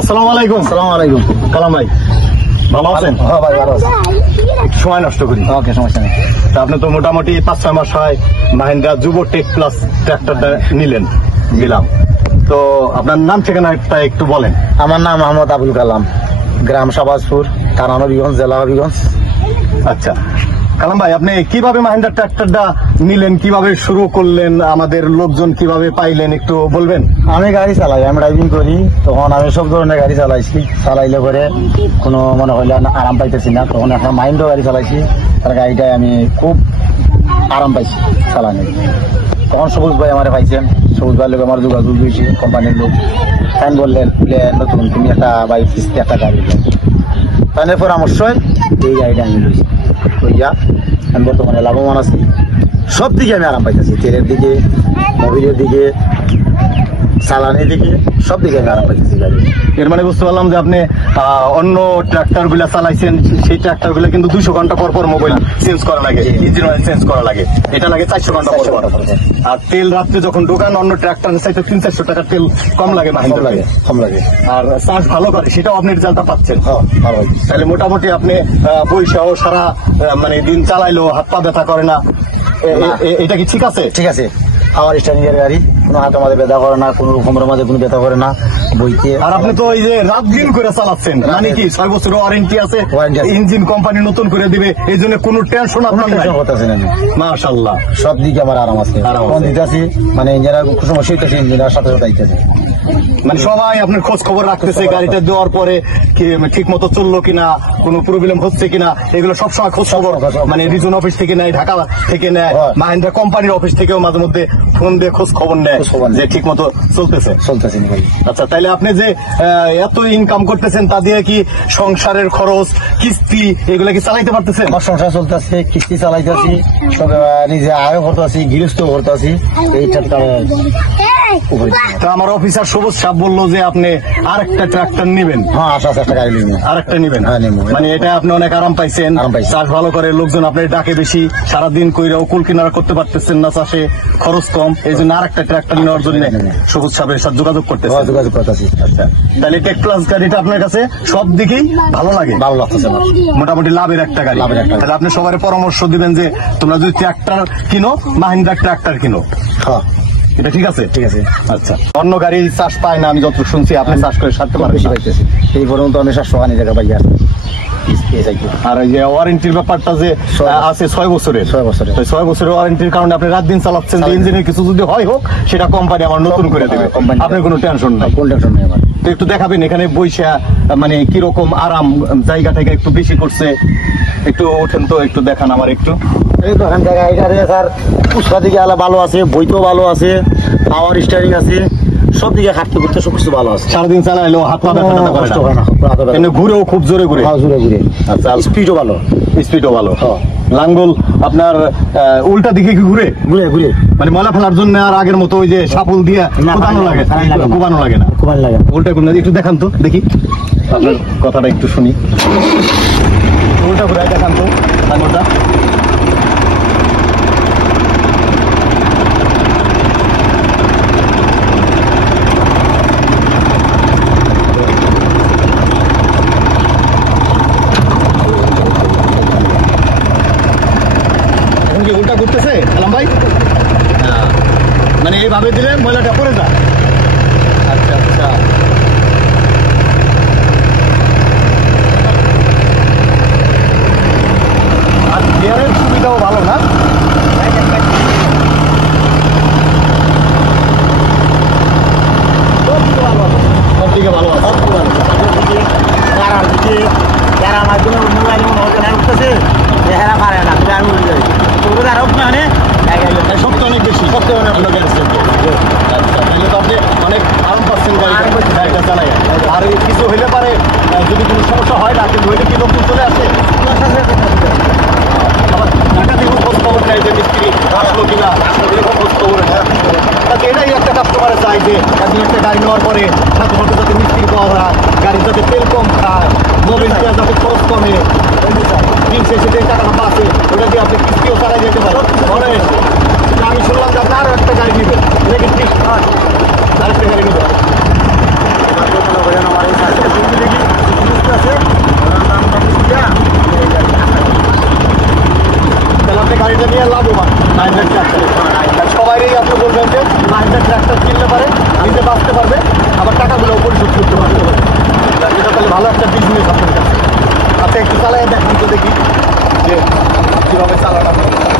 আসসালামু আলাইকুম। আসসালামু আলাইকুম। কালাম ভাই ভালো আছেন? হ্যাঁ ভাই ভালো আছি। সময় নষ্ট করি, ওকে সমস্যা নেই। তা আপনি তো মোটামুটি 5-6 মাস হয় মাহিন্দ্রা যুব টেক প্লাস ট্রাক্টরটা নিলাম, তো আপনার নাম ঠিকানাটা একটু বলেন। আমার নাম মোহাম্মদ আবুল কালাম, গ্রাম শাহবাজপুর, থানা নবীগঞ্জ, জেলা হবিগঞ্জ। আচ্ছা কালাম ভাই, আপনি কিভাবে মাহিন্দ্রা ট্রাক্টরটা নিলেন, কিভাবে শুরু করলেন, আমাদের লোকজন কিভাবে পাইলেন একটু বলবেন? আমি গাড়ি চালাই, আমি ড্রাইভিং করি, তখন আমি সব ধরনের গাড়ি চালাইছি। চালাইলে পরে কোনো মনে হইলে আরাম পাইতেছি না, তখন একটা মাহিন্দ্রা গাড়ি চালাইছি। তার গাড়িটায় আমি খুব আরাম পাইছি চালানো। তখন সবুজ ভাই আমার পাইছেন, সবুজ ভাই লোক আমার যোগাযোগ দিয়েছি, কোম্পানির লোক। তাই বললেন নতুন তুমি একটা বাইক কিস্তি একটা গাড়ি, তাদের পরামর্শই এই গাড়িটা আমি লইছি। কইয়া আমি বর্তমানে লাভবান আছি, সব দিকে আমি আরাম পাইতেছি, তেলের দিকে, মোবিলের দিকে, চালানের দিকে, সব দিকে আমি আরাম পাইতেছি গাড়ি। এর মানে বুঝতে পারলাম যে আপনি অন্য ট্রাক্টর গুলা চালাইছেন, সেই ট্রাক্টর গুলা কিন্তু 200 ঘন্টা পর পর মোবাইল চেঞ্জ করা লাগে, ইঞ্জিন অয়েল চেঞ্জ করা লাগে, এটা লাগে 400 ঘন্টা পর পর। আর তেল রাত্রে যখন ঢোকান অন্য ট্রাক্টরের চাইতে 300-400 টাকা তেল কম লাগে, মাহিন্দ্রা লাগে কম লাগে। আর চার্জ ভালো করে, সেটাও আপনি রেজাল্টটা পাচ্ছেন। ভালো। তাহলে মোটামুটি আপনি বৈশাও সারা মানে দিন চালাইলেও হাত পা ব্যথা করে না, এটা কি ঠিক আছে? ঠিক আছে। আমার স্ট্যান্ডিং এর গাড়ি, কোনো হাতের মাঝে ব্যথা করে না, কোনো কোমরের মাঝে কোনো ব্যথা করে না, বইতে। আর আপনি তো এই যে রাত দিন করে চালাচ্ছেন, মানে কি 6 বছরের ওয়ারেন্টি আছে, ইঞ্জিন কোম্পানি নতুন করে দিবে, এই জন্য কোনো টেনশন আপনার নাই। মাশাআল্লাহ, সব দিকে আমার আরাম আছে, ফোন দিতেছি, মানে ইঞ্জিনের সমস্যা হইতেছে, ইঞ্জিনের সাথে সাথে আইতেছে। মানে সবাই আপনার খোঁজ খবর রাখতেছে, গাড়িটা দেওয়ার পরে ঠিক মতো চললো কিনা, কোনো প্রবলেম হচ্ছে কিনা, এগুলো সবসময় খোঁজ খবর মানে রিজন অফিস থেকে নেয়, ঢাকা থেকে নেয়, মাহিন্দ্রা কোম্পানির অফিস থেকেও মাঝে মধ্যে ফোন দিয়ে খোঁজ খবর নেয় যে ঠিক মতো চলতেছে। আচ্ছা, তাইলে আপনি যে এত ইনকাম করতেছেন, তা দিয়ে কি সংসারের খরচ, কিস্তি, এগুলা কি চালাইতে পারতেছেন? আমার সংসার চলতেছে, কিস্তি চালাইতেছি, সব নিজে আয় করতেছি, গৃহস্থ করতেছি। তা আমার অফিসার সবুজ সাহেব বললো যে আপনি আরেকটা ট্রাক্টর নিবেন। হ্যাঁ, একটা গাড়ি নিবেন। আরেকটা নিবেন? মানে এটা আপনি অনেক আরাম পাইছেন, চাষ ভালো করে, লোকজন আপনার ডাকে বেশি, সারাদিন কইরা কুল কিনারা করতে পারতেছেন না, চাষে খরচ কম, এই জন্য আরেকটা ট্রাক্টর নেওয়ার জন্য সবুজ সাহেবের সাথে যোগাযোগ করতেছি। আচ্ছা, তাহলে টেক প্লাস গাড়িটা আপনার কাছে সব দিকেই ভালো লাগে? ভালো লাগতেছে, মোটামুটি লাভের একটা গাড়ি। তাহলে আপনি সবাই পরামর্শ দিবেন যে তোমরা যদি ট্রাক্টর কিনো, মাহিন্দ্রা ট্রাক্টর কিনো। হ্যাঁ, এটা ঠিক আছে? ঠিক আছে। আচ্ছা, অন্য গাড়ি চাষ পায় না, আমি যত শুনছি আপনি চাষ করে সারতে পারবেন? বেশি পাইতেছি, এই পর্যন্ত আমি 700 টাকা জায়গা পাই। আর এই যে ওয়ারেন্টির ব্যাপারটা যে আছে 6 বছরের, 6 বছরের ওয়ারেন্টির কারণে আপনি রাত দিন চালাচ্ছেন, ইঞ্জিনের কিছু যদি হয় হোক, সেটা কোম্পানি আমার নতুন করে দেবে, আপনার কোনো টেনশন নাই। কোন টেনশন নেই আমার। তো একটু দেখাবেন এখানে বৈশা, মানে কিরকম আরাম, জায়গা থেকে একটু বেশি করছে, একটু ওঠেন তো, একটু দেখান আমার একটু। এই তো এখান থেকে স্যার উৎসাহ দিকে আলা ভালো আছে, বইতেও ভালো আছে, পাওয়ার স্টারিং আছে, সব দিকে হাঁটতে ঘুরতে সবকিছু ভালো আছে। সারাদিন চালাইলেও হাত পা ব্যথা করে না, এমনি ঘুরেও খুব জোরে ঘুরে। আচ্ছা, স্পিডও ভালো, স্পিডও ভালো। লাঙ্গল আপনার উল্টা দিকে কি ঘুরে ঘুরে মানে ময়লা ফেলার জন্য আর আগের মতো ওই যে সাপুল দিয়ে কোবানো লাগে না, উল্টা ঘুরে একটু দেখান তো দেখি, আপনার কথাটা একটু শুনি। উল্টা ঘুরে দেখান তো লাঙ্গলটা। উল্টা ঘুরতেছে কালাম ভাই, মানে এইভাবে দিলে ময়লাটা পড়ে যায়। আচ্ছা আচ্ছা, আর গিয়ারের সুবিধাও ভালো না? সব দিকে ভালো আছে। যারা মাধ্যমে মোবাইল উঠতেছে, এরা পারে না, শক্তি অনেক বেশি, শক্তি অনেক ভালো গেছে। আচ্ছা, তাহলে তো আপনি অনেক আরাম পাচ্ছেন গাড়িটা চালাই। আর কিছু হইলে পারে, যদি কোনো সমস্যা হয় না, কিন্তু হইলে কি লোকজন চলে আসে, আবার ঢাকা থেকে খোঁজ খবর নেয় যে মিস্ত্রি আসলো কিনা, এরকম খোঁজ খবর নেয়। এটাই একটা কাস্টমারে চাই যে একদিন একটা গাড়ি নেওয়ার পরে সাথে সাথে যাতে মিস্ত্রি পাওয়া যায়, গাড়ি যাতে তেল কম খায়, মোবিলটা যাতে খরচ কমে, দিন শেষে যে টাকাটা বাঁচে, ওটা দিয়ে আপনি কিস্তিও চালাই যেতে পারেন। আমি শুনলাম যে আপনি আরো একটা গাড়ি নেবেন, এটা কি ঠিক? আরেকটা গাড়ি নেবেন। একটু চালাই দেখান তো দেখি যে কিভাবে চালানো